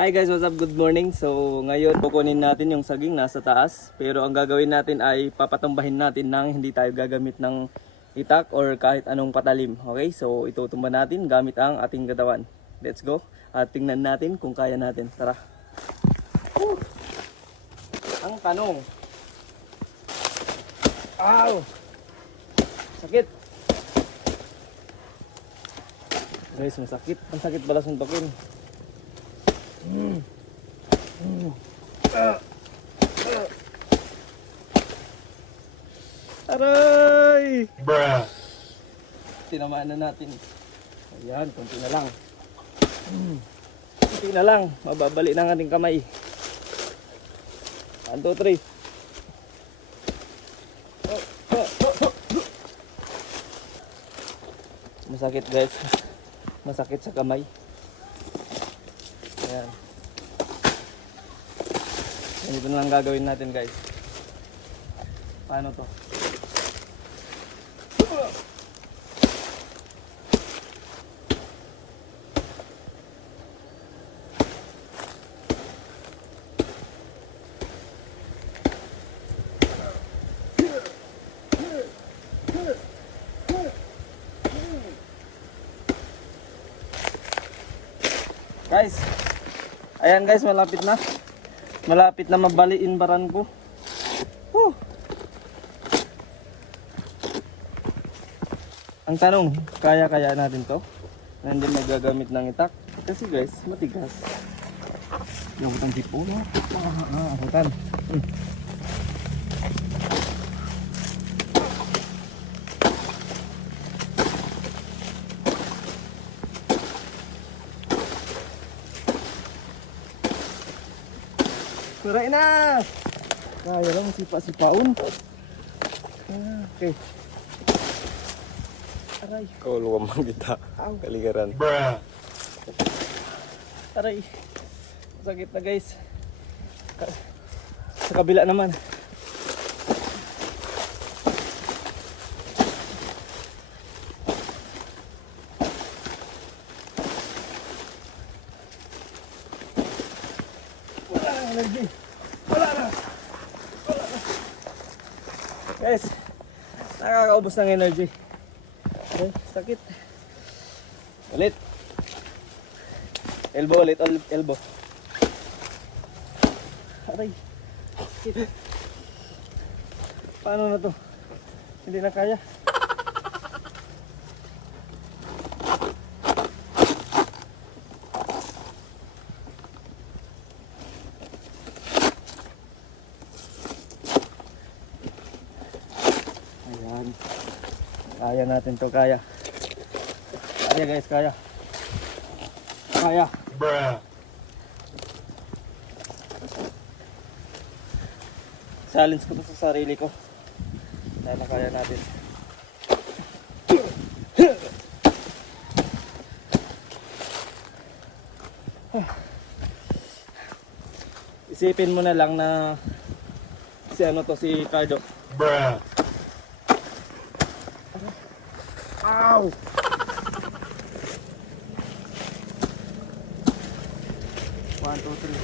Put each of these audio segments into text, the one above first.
Hi guys, what's up? Good morning. So ngayon kukunin natin yung saging nasa taas. Pero ang gagawin natin ay papatumbahin natin nang hindi tayo gagamit ng itak or kahit anong patalim. Okay, so itutumba natin gamit ang ating katawan. Let's go. At tingnan natin kung kaya natin. Tara. Ang tanong. Ow! Sakit. Guys, masakit. Ang sakit pala suntokin. Aray! Bruh. Tinamaan na natin. Ayan, konti na lang. Konti na lang. Mababali ng ating kamay. 1, 2, 3. Masakit guys. Masakit sa kamay. Ayan. Ganito na lang gagawin natin guys. Paano to? Guys, ayan guys, malapit na. Malapit na mabaliin baran ko. Ang tanong, kaya natin to? Hindi magagamit ng itak. Kasi guys, matigas. Yung utang tipo, no? Hutan. Suray na! Kaya lang sipa-sipaun. Okay. Aray. Kauluwa man kita. Ow. Kaligaran. Bruh. Aray. Sakit na guys. Sa kabila naman. Wala na energy. Wala na. Guys, nakakaubos ng energy. Aray, sakit. Ulit. Elbow ulit, elbow. Aray. Sakit. Paano na to? Hindi na kaya. Ayan. Kaya natin to, kaya. Kaya guys, kaya. Kaya. Bruh. Challenge ko to sa sarili ko. Sana kaya natin. Isipin mo na lang na si ano to, si Cardo. Bruh. Ow! One, two, three.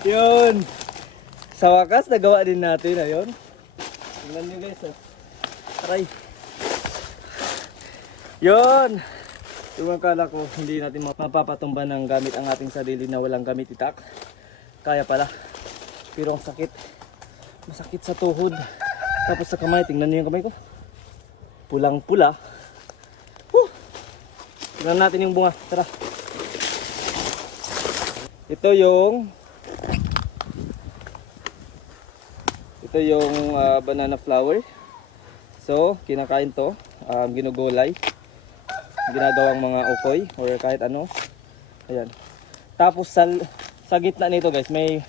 Yun. Sa wakas, nagawa din natin. Ayun. Tingnan nyo guys. Oh. Aray. Yun. Yung akala ko, hindi natin mapapatumba ng gamit ang ating sarili na walang gamit itak. Kaya pala. Pero ang sakit. Masakit sa tuhod. Tapos sa kamay. Tingnan nyo yung kamay ko. Pulang-pula. Tingnan natin yung bunga. Tara. Ito yung banana flower. So, kinakain to, ginugulay. Ginagawang mga ukoy or kahit ano. Ayan. Tapos sa gitna nito, guys, may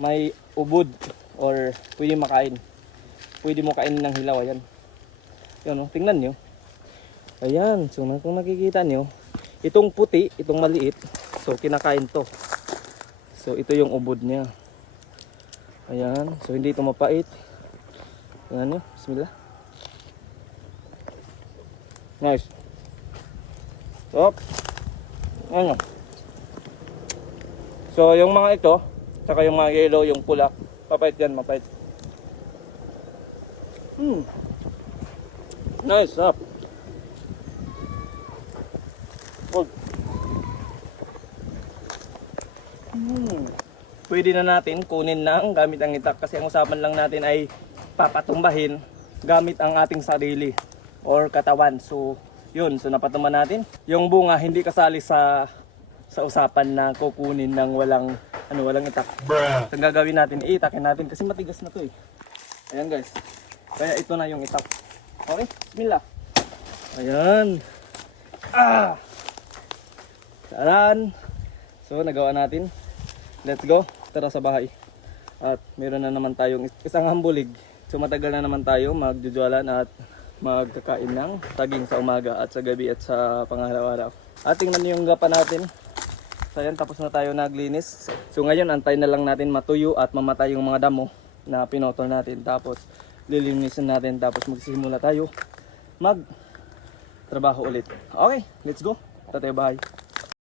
may ubod or pwede makain. Pwede mo kainin ng hilaw. Ayan. Yan, oh, tingnan nyo. Ayan. So kung nakikita nyo, itong puti, itong maliit, so kinakain to. So ito yung ubod niya. Ayan. So hindi ito mapait. Tingnan nyo. Bismillah. Nice. So, ano. So yung mga ito, saka yung mga yellow, yung pula, mapait yan, mapait. Nice, up. Good. Pwede na natin kunin ng gamit ang itak kasi ang usapan lang natin ay papatumbahin gamit ang ating sarili or katawan. So, yun. So, napatumba natin. Yung bunga hindi kasali sa usapan na kukunin ng walang itak. Bruh. So, ang gagawin natin, iitakin natin kasi matigas na to eh. Ayan guys. Kaya ito na yung itak. Okay, bismillah. Ayan. Taran. So, nagawa natin. Let's go. Tara sa bahay. At meron na naman tayong isang hambulig. So, matagal na naman tayo magjujualan at magkakain ng saging sa umaga at sa gabi at sa pangaraw-araw. At tingnan niyo yung gapa natin. So, ayan, tapos na tayo naglinis. So, ngayon, antay na lang natin matuyo at mamatay yung mga damo na pinotol natin. Tapos, lilinisin natin. Tapos, magsisimula tayo mag trabaho ulit. Okay, let's go. Tatay bahay.